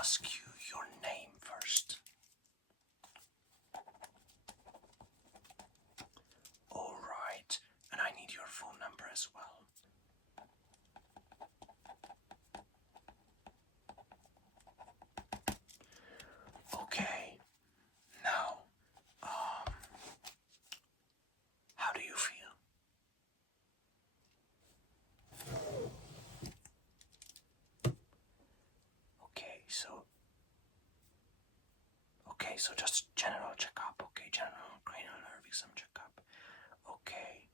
ask you your name first. Alright, and I need your phone number as well. Okay, now, how do you feel? Okay, so just general checkup, okay, general cranial nerve exam checkup. Okay,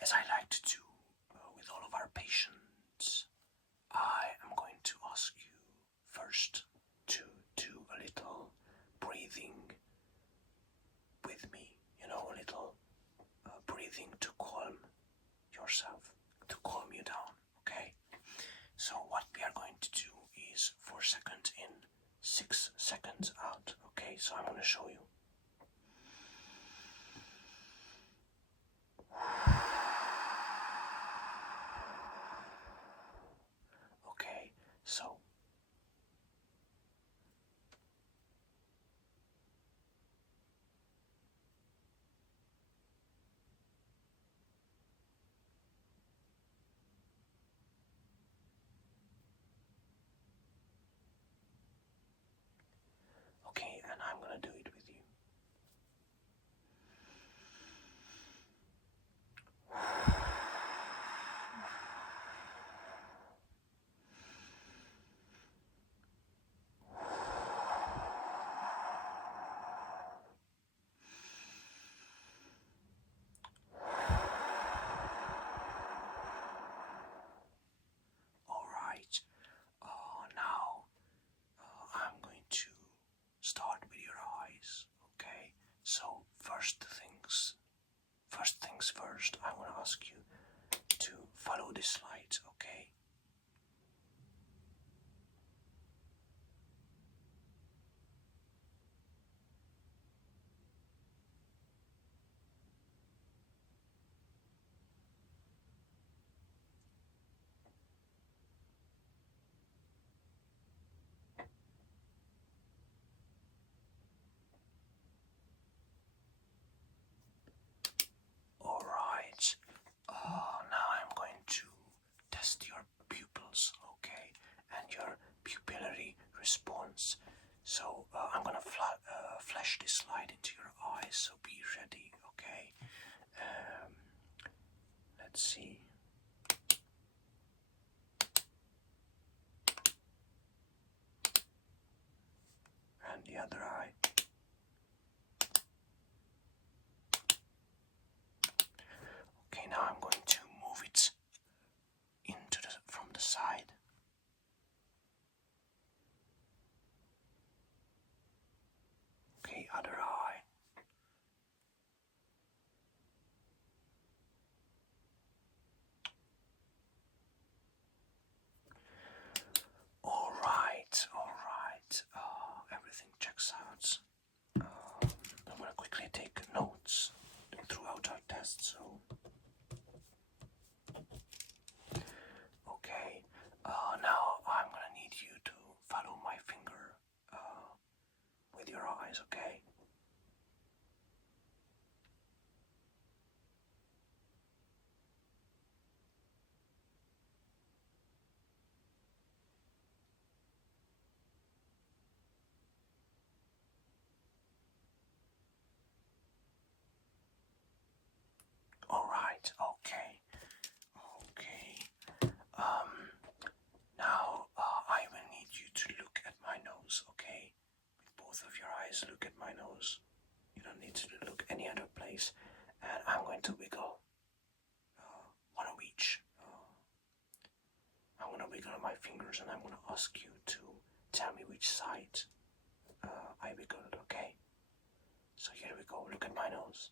as I like to do with all of our patients, I am going to ask you first to do a little breathing with me, a little breathing to calm yourself, to calm you down, okay? So what we are going to do is 4 seconds in, 6 seconds out, okay? So I'm going to show you. Okay, so okay, and I'm gonna do it with you. Alright, now I'm going to start with your eyes, okay? So first things first, I want to ask you to follow this light, okay? Alright, now I'm going to test your pupils, okay, and your pupillary response. So I'm gonna flash this light into your eyes, so be ready, okay? Let's see. And the other eye. Okay, now I'm going to move it from the side. Okay, other eye. Alright. Everything checks out. I'm gonna quickly take notes throughout our test, so. Okay, now I'm gonna need you to follow my finger with your eyes, okay? Alright, okay. Now I will need you to look at my nose, okay? With both of your eyes, look at my nose. You don't need to look any other place. And I'm going to wiggle one of each. I'm going to wiggle my fingers and I'm going to ask you to tell me which side I wiggled, okay? So here we go, look at my nose.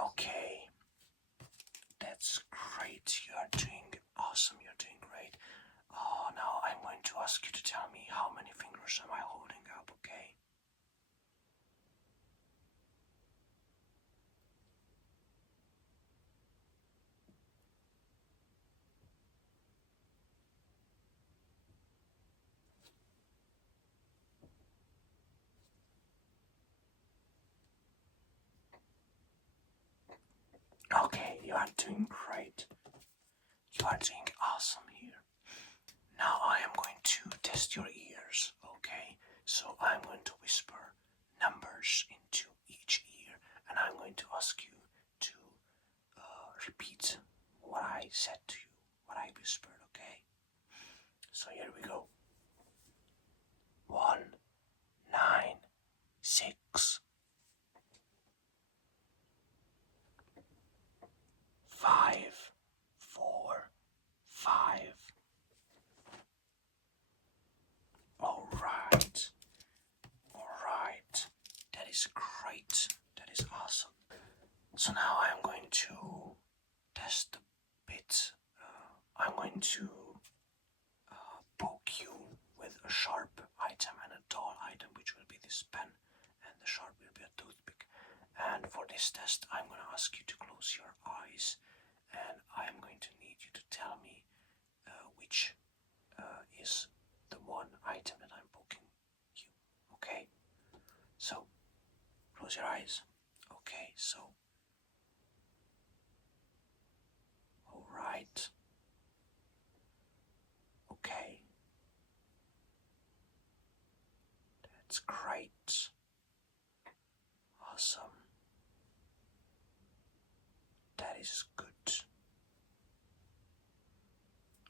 Okay, That's great. You are doing awesome. You're doing great. Now I'm going to ask you to tell me how many fingers am I holding up, okay? Okay, you are doing great. You are doing awesome here. Now I am going to test your ears, okay? So I'm going to whisper numbers into each ear, and I'm going to ask you to repeat what I said to you, what I whispered, okay? So here we go. 1, 9, 6, 5, 4, 5. Alright. Alright. That is great. That is awesome. So now I'm going to test a bit. I'm going to poke you with a sharp item and a dull item, which will be this pen, and the sharp will be a toothpick. And for this test, I'm going to ask you to close your eyes, and I'm going to need you to tell me which is the one item that I'm poking you. Okay? So, close your eyes. Okay, so. Alright. Okay. That's great. Awesome. That is good.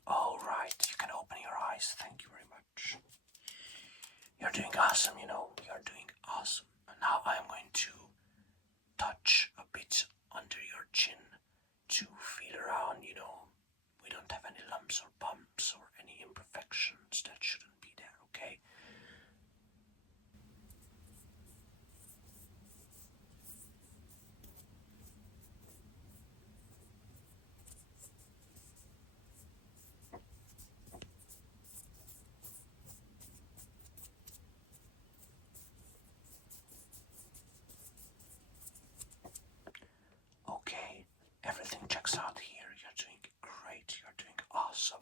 Alright, you can open your eyes. Thank you very much. You're doing awesome, you know. You're doing awesome. Now I'm going to touch a bit under your chin to feel around, you know. We don't have any lumps or bumps or any imperfections that shouldn't be there, okay? Okay, everything checks out here. You're doing great. You're doing awesome.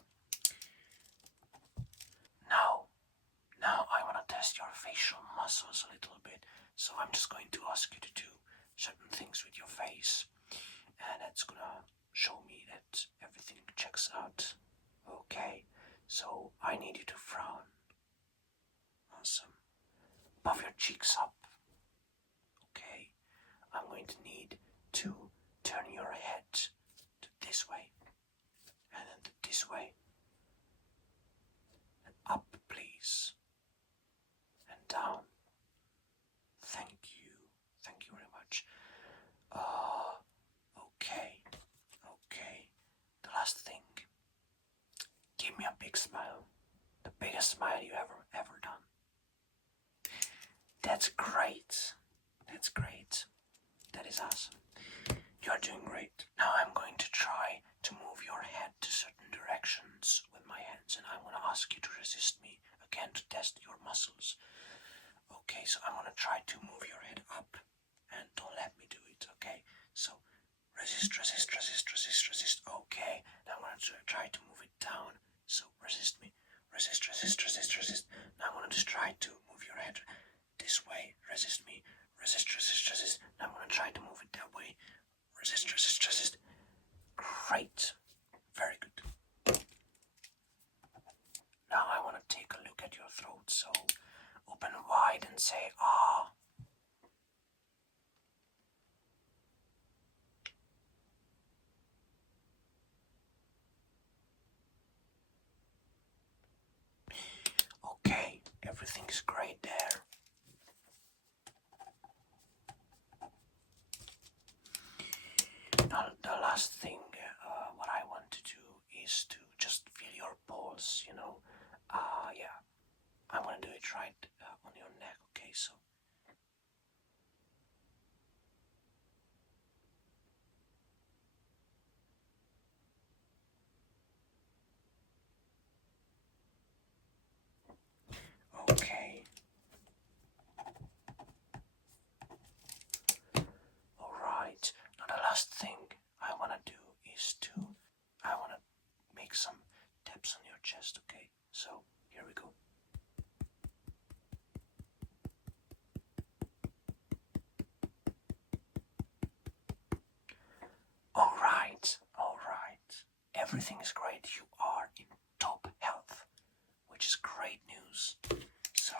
Now I want to test your facial muscles a little bit. So I'm just going to ask you to do certain things with your face, and it's gonna show me that everything checks out. Okay, so I need you to frown. Awesome. Puff your cheeks up. Okay, I'm going to need to turn your head to this way, and then to this way, and up, please, and down. Thank you. Thank you very much. Okay. Okay. The last thing. Give me a big smile. The biggest smile you ever done. That's great. That's great. That is awesome. You're doing great. Now I'm going to try to move your head to certain directions with my hands, and I'm going to ask you to resist me again to test your muscles. Okay, so I'm going to try to move your head up, and don't let me do it, okay? So resist, resist, resist, resist, resist. Okay, now I'm going to try to move it down. So resist me. Resist, resist, resist, resist. Now I'm going to just try to move your head this way. Resist me. Resist, resist, resist. Now I'm going to try to move it that way. Resist, resist, resist. Great. Very good. Now I want to take a look at your throat. So open wide and say, ah. Okay, everything's great there. Now, the last thing, what I want to do is to just feel your pulse, you know. Yeah, I'm gonna do it right on your neck, okay? So. chest, okay? So, here we go. Alright. Everything is great. You are in top health, which is great news. So,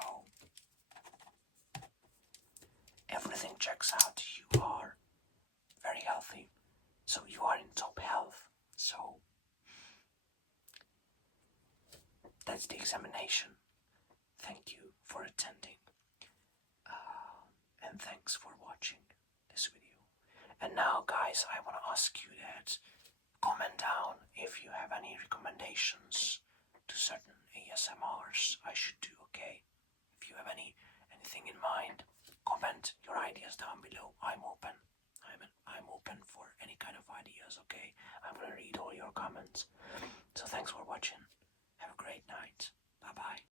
everything checks out. You are very healthy. So, you are in top health. So, that's the examination. Thank you for attending. And thanks for watching this video. And now, guys, I want to ask you that comment down if you have any recommendations to certain ASMRs I should do, okay? If you have anything in mind, comment your ideas down below. I'm open. I'm open for any kind of ideas, okay? I'm gonna read all your comments. So thanks for watching. Have a great night. Bye bye.